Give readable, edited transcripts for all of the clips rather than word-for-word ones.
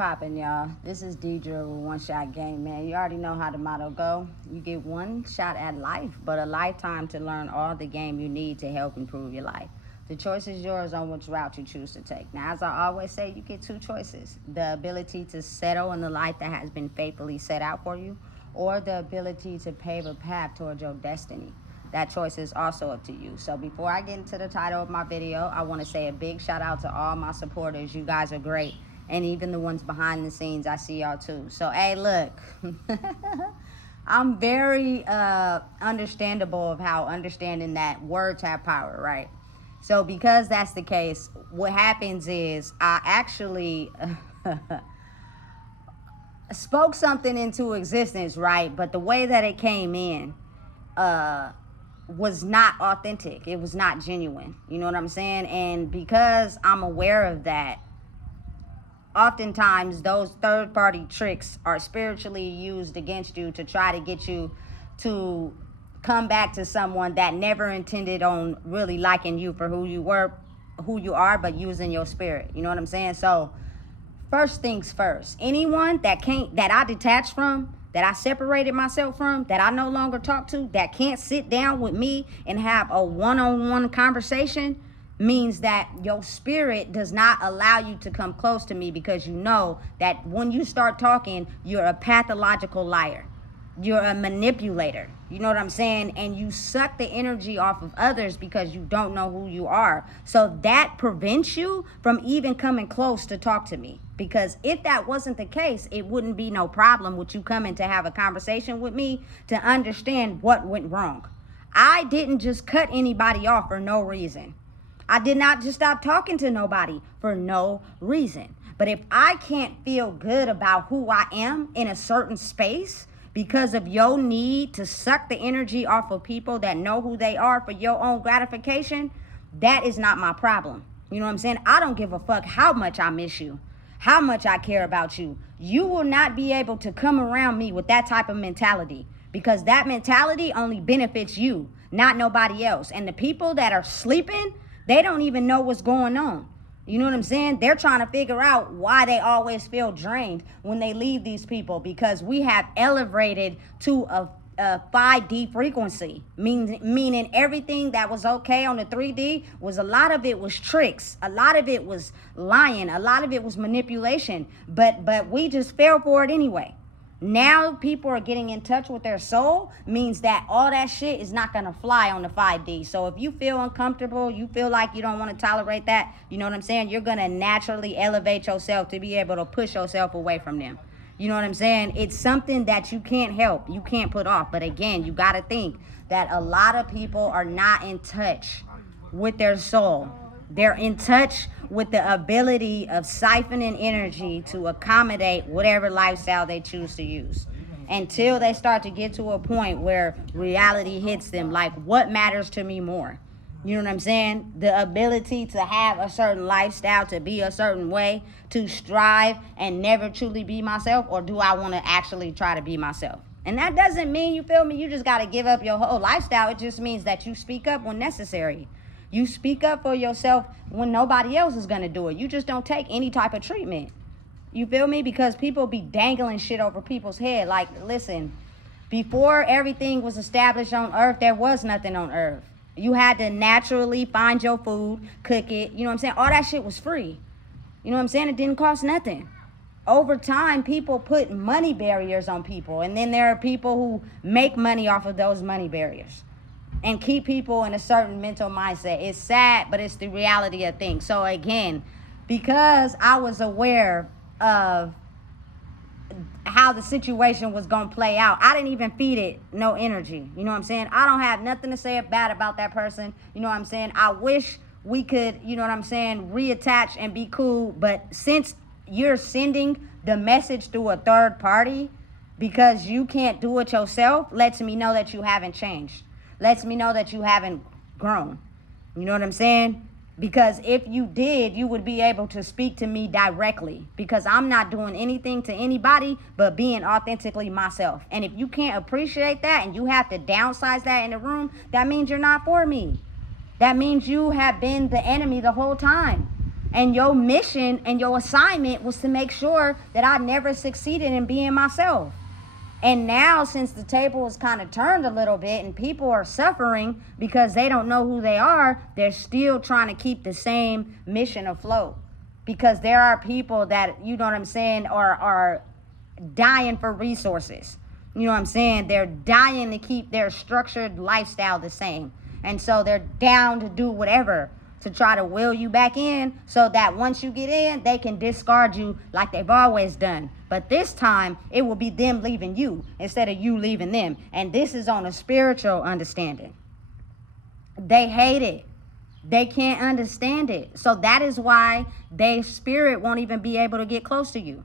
poppin', y'all? This is Deidre with One Shot Game, man. You already know how the motto go. You get one shot at life, but a lifetime to learn all the game you need to help improve your life. The choice is yours on which route you choose to take. Now, as I always say, you get two choices. The ability to settle in the life that has been faithfully set out for you, or the ability to pave a path towards your destiny. That choice is also up to you. So before I get into the title of my video, I want to say a big shout out to all my supporters. You guys are great. And even the ones behind the scenes, I see y'all too. So, hey, look, I'm very understandable of how understanding that words have power, right? So because that's the case, what happens is I actually spoke something into existence, right? But the way that it came in was not authentic. It was not genuine. You know what I'm saying? And because I'm aware of that, oftentimes those third-party tricks are spiritually used against you to try to get you to come back to someone that never intended on really liking you for who you are, but using your spirit. You know what I'm saying? So first things first, anyone that I detached from, that I separated myself from, that I no longer talk to, that can't sit down with me and have a one-on-one conversation, means that your spirit does not allow you to come close to me, because you know that when you start talking, you're a pathological liar. You're a manipulator. You know what I'm saying? And you suck the energy off of others because you don't know who you are. So that prevents you from even coming close to talk to me. Because if that wasn't the case, it wouldn't be no problem with you coming to have a conversation with me to understand what went wrong. I didn't just cut anybody off for no reason. I did not just stop talking to nobody for no reason. But if I can't feel good about who I am in a certain space because of your need to suck the energy off of people that know who they are for your own gratification, that is not my problem. You know what I'm saying? I don't give a fuck how much I miss you, how much I care about you. You will not be able to come around me with that type of mentality, because that mentality only benefits you, not nobody else. And the people that are sleeping, they don't even know what's going on. You know what I'm saying? They're trying to figure out why they always feel drained when they leave these people, because we have elevated to a 5D frequency, meaning everything that was okay on the 3D was, a lot of it was tricks, a lot of it was lying, a lot of it was manipulation, but we just fell for it anyway. Now people are getting in touch with their soul, means that all that shit is not going to fly on the 5D. So if you feel uncomfortable, you feel like you don't want to tolerate that, you know what I'm saying? You're going to naturally elevate yourself to be able to push yourself away from them. You know what I'm saying? It's something that you can't help, you can't put off. But again, you got to think that a lot of people are not in touch with their soul. They're in touch with the ability of siphoning energy to accommodate whatever lifestyle they choose to use, until they start to get to a point where reality hits them, like, what matters to me more? You know what I'm saying? The ability to have a certain lifestyle, to be a certain way, to strive and never truly be myself, or do I want to actually try to be myself? And that doesn't mean, you feel me, you just got to give up your whole lifestyle. It just means that you speak up when necessary. You speak up for yourself when nobody else is going to do it. You just don't take any type of treatment. You feel me? Because people be dangling shit over people's head. Like, listen, before everything was established on earth, there was nothing on earth. You had to naturally find your food, cook it. You know what I'm saying? All that shit was free. You know what I'm saying? It didn't cost nothing. Over time, people put money barriers on people. And then there are people who make money off of those money barriers and keep people in a certain mental mindset. It's sad, but it's the reality of things. So again, because I was aware of how the situation was going to play out, I didn't even feed it no energy. You know what I'm saying? I don't have nothing to say bad about that person. You know what I'm saying? I wish we could, you know what I'm saying, reattach and be cool. But since you're sending the message through a third party because you can't do it yourself, lets me know that you haven't changed. Lets me know that you haven't grown. You know what I'm saying? Because if you did, you would be able to speak to me directly, because I'm not doing anything to anybody but being authentically myself. And if you can't appreciate that and you have to downsize that in the room, that means you're not for me. That means you have been the enemy the whole time. And your mission and your assignment was to make sure that I never succeeded in being myself. And now, since the table is kind of turned a little bit and people are suffering because they don't know who they are, they're still trying to keep the same mission afloat. Because there are people that, you know what I'm saying, are dying for resources. You know what I'm saying? They're dying to keep their structured lifestyle the same. And so they're down to do whatever to try to will you back in, so that once you get in, they can discard you like they've always done. But this time, it will be them leaving you instead of you leaving them. And this is on a spiritual understanding. They hate it. They can't understand it. So that is why their spirit won't even be able to get close to you.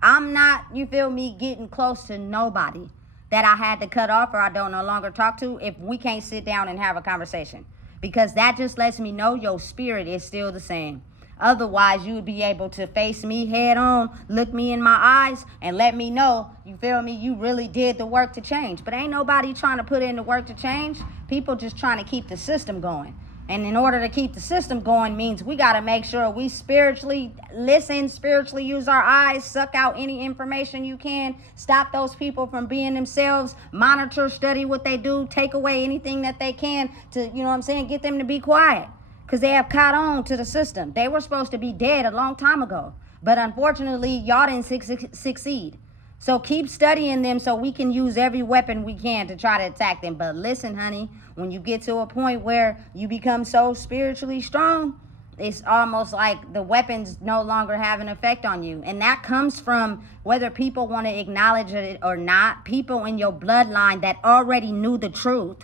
I'm not, you feel me, getting close to nobody that I had to cut off or I don't no longer talk to if we can't sit down and have a conversation. Because that just lets me know your spirit is still the same. Otherwise, you would be able to face me head on, look me in my eyes, and let me know, you feel me, you really did the work to change. But ain't nobody trying to put in the work to change. People just trying to keep the system going. And in order to keep the system going means we got to make sure we spiritually listen, spiritually use our eyes, suck out any information you can, stop those people from being themselves, monitor, study what they do, take away anything that they can to, you know what I'm saying, get them to be quiet. Because they have caught on to the system. They were supposed to be dead a long time ago. But unfortunately, y'all didn't succeed. So keep studying them so we can use every weapon we can to try to attack them. But listen, honey, when you get to a point where you become so spiritually strong, it's almost like the weapons no longer have an effect on you. And that comes from, whether people want to acknowledge it or not, people in your bloodline that already knew the truth.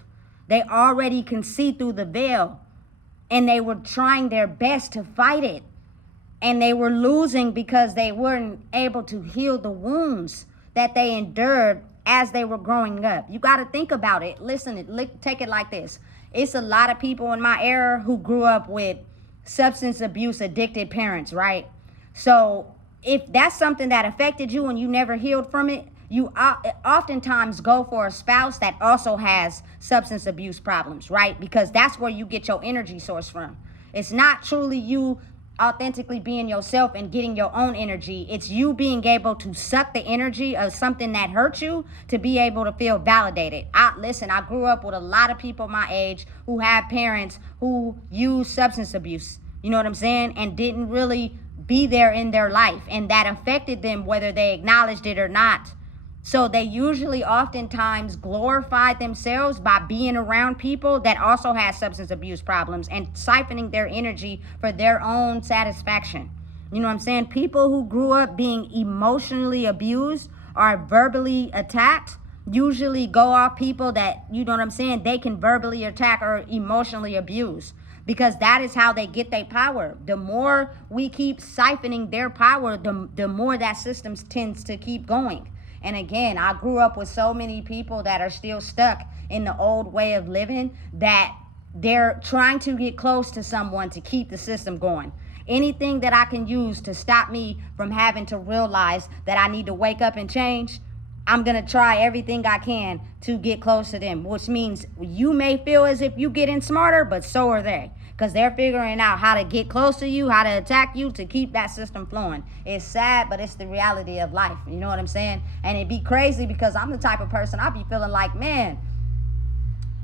They already can see through the veil. And they were trying their best to fight it. And they were losing because they weren't able to heal the wounds that they endured as they were growing up. You got to think about it. Listen, take it like this. It's a lot of people in my era who grew up with substance abuse addicted parents, right? So if that's something that affected you and you never healed from it, you oftentimes go for a spouse that also has substance abuse problems, right? Because that's where you get your energy source from. It's not truly you authentically being yourself and getting your own energy. It's you being able to suck the energy of something that hurt you to be able to feel validated. I grew up with a lot of people my age who have parents who use substance abuse, you know what I'm saying, and didn't really be there in their life, and that affected them whether they acknowledged it or not. So they usually oftentimes glorify themselves by being around people that also have substance abuse problems and siphoning their energy for their own satisfaction. You know what I'm saying? People who grew up being emotionally abused or verbally attacked usually go off people that, you know what I'm saying, they can verbally attack or emotionally abuse. Because that is how they get their power. The more we keep siphoning their power, the more that system tends to keep going. And again, I grew up with so many people that are still stuck in the old way of living that they're trying to get close to someone to keep the system going. Anything that I can use to stop me from having to realize that I need to wake up and change, I'm going to try everything I can to get close to them, which means you may feel as if you're getting smarter, but so are they. Because they're figuring out how to get close to you, how to attack you to keep that system flowing. It's sad, but it's the reality of life. You know what I'm saying? And it'd be crazy because I'm the type of person, I'll be feeling like, man,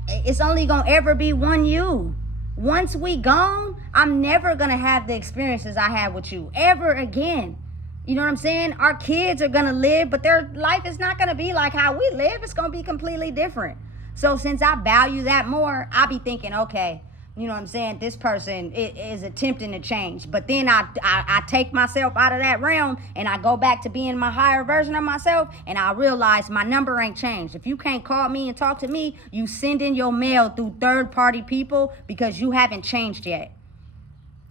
it's only going to ever be one you. Once we gone, I'm never going to have the experiences I had with you ever again. You know what I'm saying? Our kids are going to live, but their life is not going to be like how we live. It's going to be completely different. So since I value that more, I'll be thinking, okay, you know what I'm saying, this person is attempting to change. But then I take myself out of that realm and I go back to being my higher version of myself, and I realize my number ain't changed. If you can't call me and talk to me, you send in your mail through third-party people because you haven't changed yet.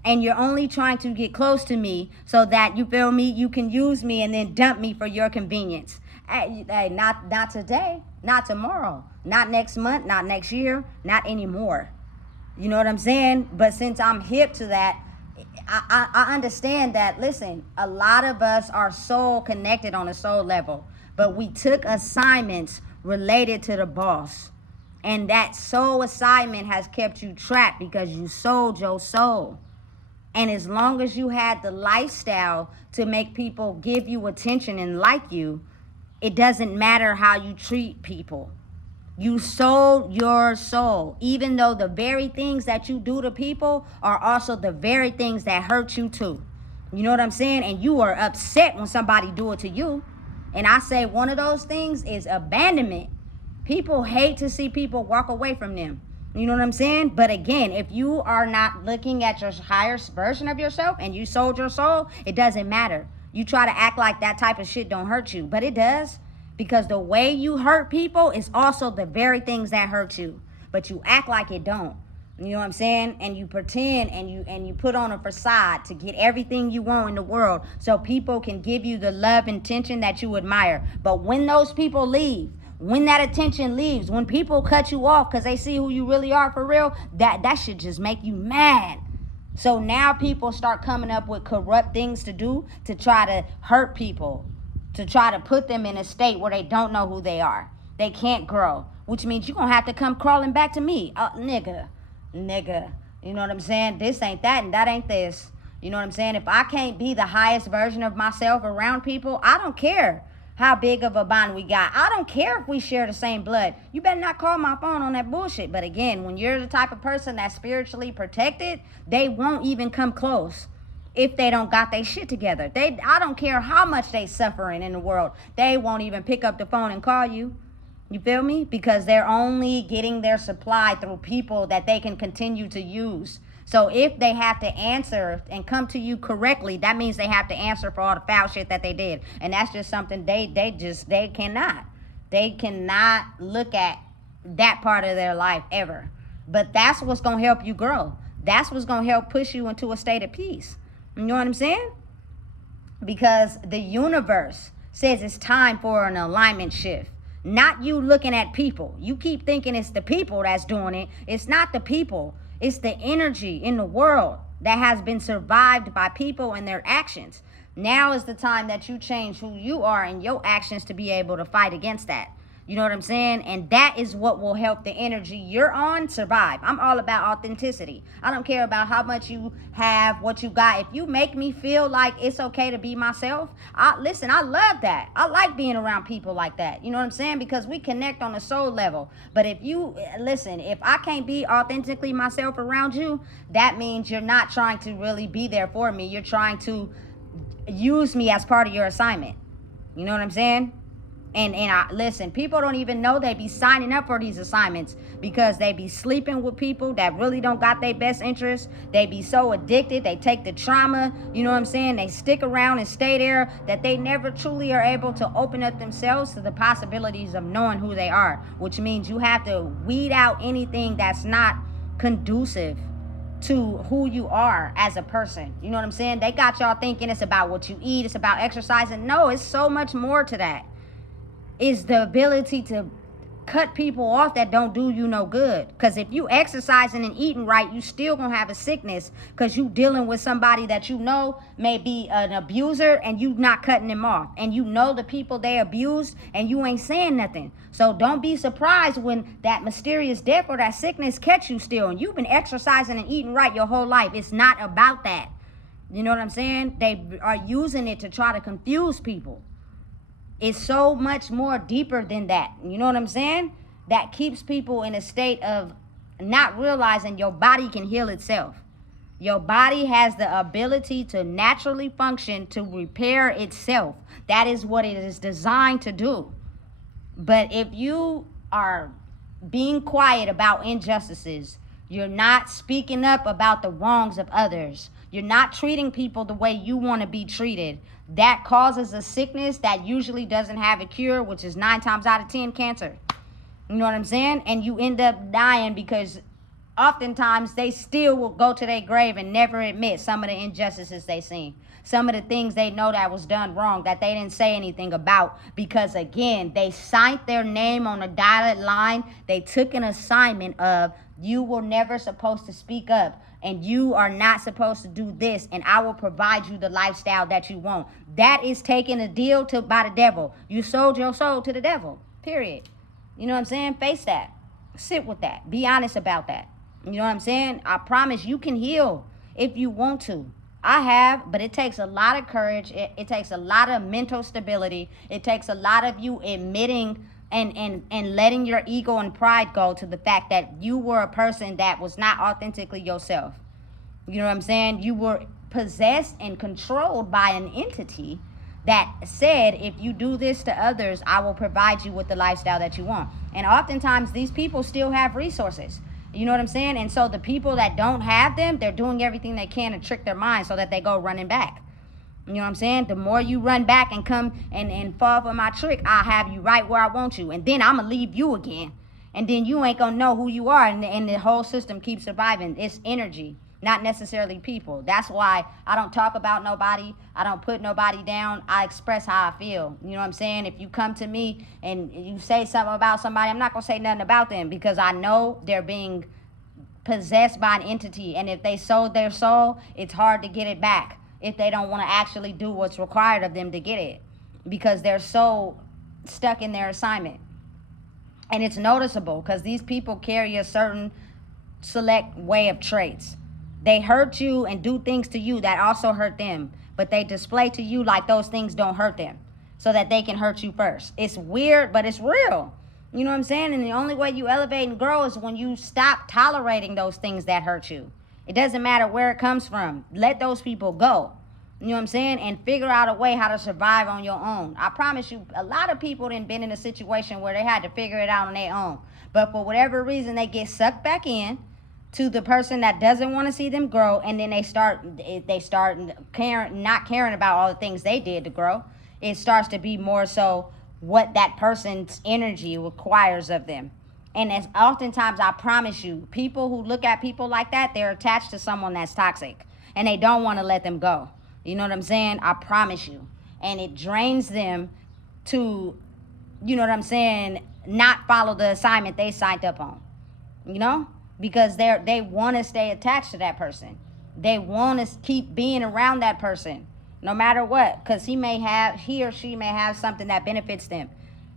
And you're only trying to get close to me so that, you feel me, you can use me and then dump me for your convenience. Hey, not today, not tomorrow, not next month, not next year, not anymore. You know what I'm saying? But since I'm hip to that, I understand that, listen, a lot of us are soul connected on a soul level, but we took assignments related to the boss. And that soul assignment has kept you trapped because you sold your soul. And as long as you had the lifestyle to make people give you attention and like you, it doesn't matter how you treat people. You sold your soul, even though the very things that you do to people are also the very things that hurt you too. You know what I'm saying? And you are upset when somebody do it to you. And I say one of those things is abandonment. People hate to see people walk away from them. You know what I'm saying? But again, if you are not looking at your higher version of yourself and you sold your soul, it doesn't matter. You try to act like that type of shit don't hurt you, but it does. Because the way you hurt people is also the very things that hurt you. But you act like it don't. You know what I'm saying? And you pretend and you put on a facade to get everything you want in the world so people can give you the love and attention that you admire. But when those people leave, when that attention leaves, when people cut you off because they see who you really are for real, that should just make you mad. So now people start coming up with corrupt things to do to try to hurt people, to try to put them in a state where they don't know who they are. They can't grow, which means you're going to have to come crawling back to me. Nigga. You know what I'm saying? This ain't that and that ain't this. You know what I'm saying? If I can't be the highest version of myself around people, I don't care how big of a bond we got. I don't care if we share the same blood. You better not call my phone on that bullshit. But again, when you're the type of person that's spiritually protected, they won't even come close if they don't got their shit together. I don't care how much they suffering in the world. They won't even pick up the phone and call you. You feel me? Because they're only getting their supply through people that they can continue to use. So if they have to answer and come to you correctly, that means they have to answer for all the foul shit that they did. And that's just something they cannot. They cannot look at that part of their life ever. But that's what's going to help you grow. That's what's going to help push you into a state of peace. You know what I'm saying? Because the universe says it's time for an alignment shift. Not you looking at people. You keep thinking it's the people that's doing it. It's not the people. It's the energy in the world that has been survived by people and their actions. Now is the time that you change who you are and your actions to be able to fight against that. You know what I'm saying? And that is what will help the energy you're on survive. I'm all about authenticity. I don't care about how much you have, what you got. If you make me feel like it's okay to be myself, I love that. I like being around people like that. You know what I'm saying? Because we connect on a soul level. But if I can't be authentically myself around you, that means you're not trying to really be there for me. You're trying to use me as part of your assignment. You know what I'm saying? And people don't even know they be signing up for these assignments because they be sleeping with people that really don't got their best interests. They be so addicted. They take the trauma, you know what I'm saying? They stick around and stay there that they never truly are able to open up themselves to the possibilities of knowing who they are, which means you have to weed out anything that's not conducive to who you are as a person. You know what I'm saying? They got y'all thinking it's about what you eat, it's about exercising. No, it's so much more to that. Is the ability to cut people off that don't do you no good. Because if you exercising and eating right, you still gonna have a sickness because you dealing with somebody that you know may be an abuser and you not cutting them off. And you know the people they abused and you ain't saying nothing. So don't be surprised when that mysterious death or that sickness catch you still. And you've been exercising and eating right your whole life. It's not about that. You know what I'm saying? They are using it to try to confuse people. It's so much more deeper than that. You know what I'm saying? That keeps people in a state of not realizing your body can heal itself. Your body has the ability to naturally function to repair itself. That is what it is designed to do. But if you are being quiet about injustices, you're not speaking up about the wrongs of others, you're not treating people the way you want to be treated, that causes a sickness that usually doesn't have a cure, which is 9 times out of 10 cancer. You know what I'm saying? And you end up dying because oftentimes they still will go to their grave and never admit some of the injustices they seen. Some of the things they know that was done wrong that they didn't say anything about because, again, they signed their name on a dotted line. They took an assignment of you were never supposed to speak up and you are not supposed to do this and I will provide you the lifestyle that you want. That is taking a deal by the devil. You sold your soul to the devil, period. You know what I'm saying? Face that. Sit with that. Be honest about that. You know what I'm saying? I promise you can heal. if you want to. I have, but it takes a lot of courage. It takes a lot of mental stability. It takes a lot of you admitting and letting your ego and pride go to the fact that you were a person that was not authentically yourself. You know what I'm saying? You were possessed and controlled by an entity that said, if you do this to others, I will provide you with the lifestyle that you want. And oftentimes these people still have resources. You know what I'm saying? And so the people that don't have them, they're doing everything they can to trick their mind so that they go running back. You know what I'm saying? The more you run back and come and fall for my trick, I'll have you right where I want you. And then I'm going to leave you again. And then you ain't going to know who you are. And the whole system keeps surviving. It's energy, not necessarily people. That's why I don't talk about nobody. I don't put nobody down. I express how I feel. You know what I'm saying? If you come to me and you say something about somebody, I'm not going to say nothing about them because I know they're being possessed by an entity. And if they sold their soul, it's hard to get it back if they don't want to actually do what's required of them to get it, because they're so stuck in their assignment. And it's noticeable because these people carry a certain select way of traits. They hurt you and do things to you that also hurt them, but they display to you like those things don't hurt them so that they can hurt you first. It's weird, but it's real. You know what I'm saying? And the only way you elevate and grow is when you stop tolerating those things that hurt you. It doesn't matter where it comes from. Let those people go. You know what I'm saying? And figure out a way how to survive on your own. I promise you, a lot of people done been in a situation where they had to figure it out on their own. But for whatever reason, they get sucked back in to the person that doesn't want to see them grow, and then they start caring, not caring about all the things they did to grow. It starts to be more so what that person's energy requires of them. And as oftentimes, I promise you, people who look at people like that, they're attached to someone that's toxic and they don't want to let them go. You know what I'm saying? I promise you. And it drains them to, you know what I'm saying, not follow the assignment they signed up on. You know? Because they want to stay attached to that person. They want to keep being around that person no matter what, because he or she may have something that benefits them,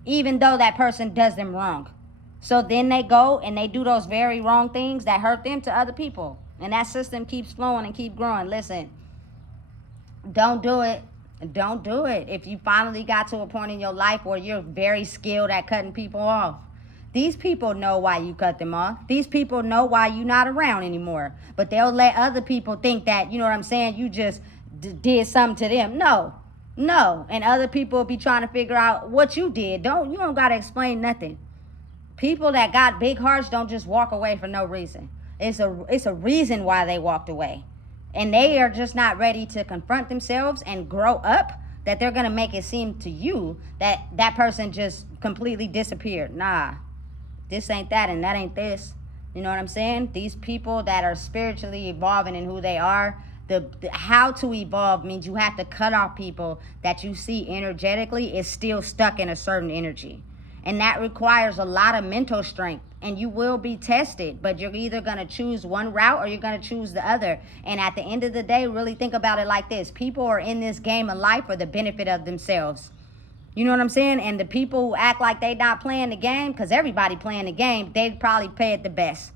even though that person does them wrong. So then they go and they do those very wrong things that hurt them to other people. And that system keeps flowing and keep growing. Listen, don't do it. Don't do it. If you finally got to a point in your life where you're very skilled at cutting people off, these people know why you cut them off. These people know why you're not around anymore. But they'll let other people think that, you know what I'm saying, you just did something to them. No. And other people will be trying to figure out what you did. You don't got to explain nothing. People that got big hearts don't just walk away for no reason. It's a reason why they walked away. And they are just not ready to confront themselves and grow up, that they're going to make it seem to you that that person just completely disappeared. Nah, this ain't that and that ain't this. You know what I'm saying? These people that are spiritually evolving in who they are, the how to evolve means you have to cut off people that you see energetically is still stuck in a certain energy. And that requires a lot of mental strength. And you will be tested, but you're either going to choose one route or you're going to choose the other. And at the end of the day, really think about it like this. People are in this game of life for the benefit of themselves. You know what I'm saying? And the people who act like they not playing the game, because everybody playing the game, they probably play it the best.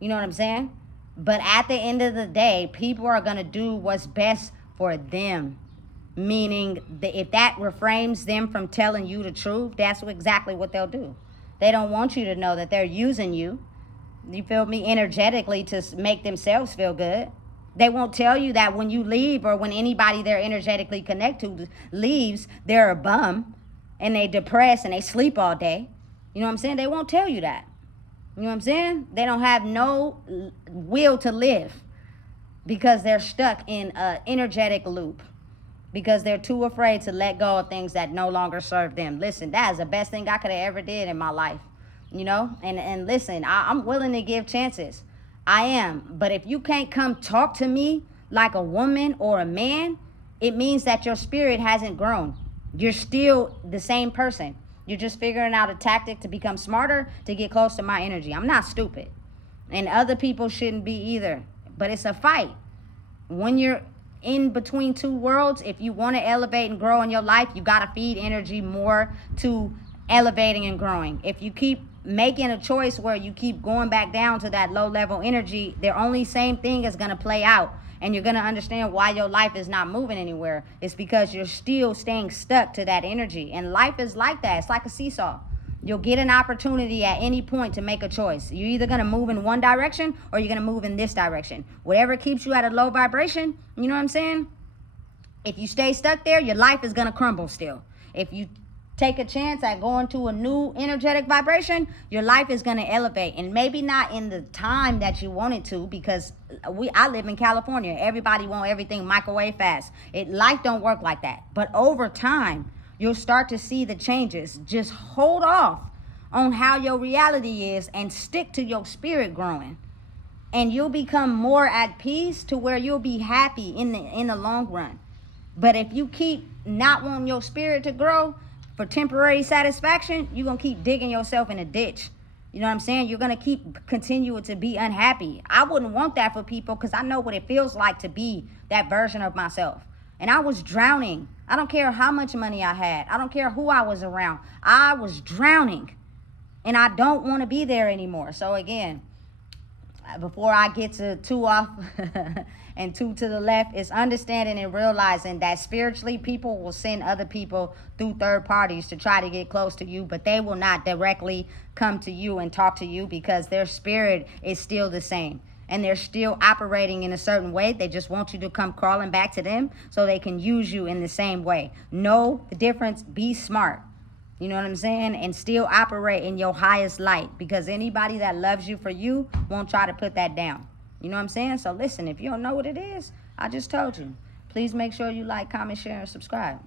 You know what I'm saying? But at the end of the day, people are going to do what's best for them. Meaning, if that refrains them from telling you the truth, that's exactly what they'll do. They don't want you to know that they're using you, you feel me, energetically to make themselves feel good. They won't tell you that when you leave or when anybody they're energetically connected to leaves, they're a bum and they depressed and they sleep all day. You know what I'm saying? They won't tell you that. You know what I'm saying? They don't have no will to live because they're stuck in an energetic loop. Because they're too afraid to let go of things that no longer serve them. Listen, that is the best thing I could have ever did in my life. You know? And listen, I'm willing to give chances. I am. But if you can't come talk to me like a woman or a man, it means that your spirit hasn't grown. You're still the same person. You're just figuring out a tactic to become smarter, to get close to my energy. I'm not stupid. And other people shouldn't be either. But it's a fight. When you're in between two worlds, if you want to elevate and grow in your life, you got to feed energy more to elevating and growing. If you keep making a choice where you keep going back down to that low level energy, the only same thing is going to play out. And you're going to understand why your life is not moving anywhere. It's because you're still staying stuck to that energy. And life is like that. It's like a seesaw. You'll get an opportunity at any point to make a choice. You're either going to move in one direction or you're going to move in this direction. Whatever keeps you at a low vibration, you know what I'm saying? If you stay stuck there, your life is going to crumble still. If you take a chance at going to a new energetic vibration, your life is going to elevate. And maybe not in the time that you want it to, because I live in California. Everybody want everything microwave fast. Life don't work like that. But over time, you'll start to see the changes. Just hold off on how your reality is and stick to your spirit growing. And you'll become more at peace to where you'll be happy in the long run. But if you keep not wanting your spirit to grow for temporary satisfaction, you're going to keep digging yourself in a ditch. You know what I'm saying? You're going to continue to be unhappy. I wouldn't want that for people, because I know what it feels like to be that version of myself. And I was drowning. I don't care how much money I had. I don't care who I was around. I was drowning. And I don't want to be there anymore. So again, before I get to two off and two to the left, is understanding and realizing that spiritually people will send other people through third parties to try to get close to you, but they will not directly come to you and talk to you, because their spirit is still the same. And they're still operating in a certain way. They just want you to come crawling back to them so they can use you in the same way. Know the difference. Be smart. You know what I'm saying? And still operate in your highest light, because anybody that loves you for you won't try to put that down. You know what I'm saying? So listen, if you don't know what it is, I just told you. Please make sure you like, comment, share, and subscribe.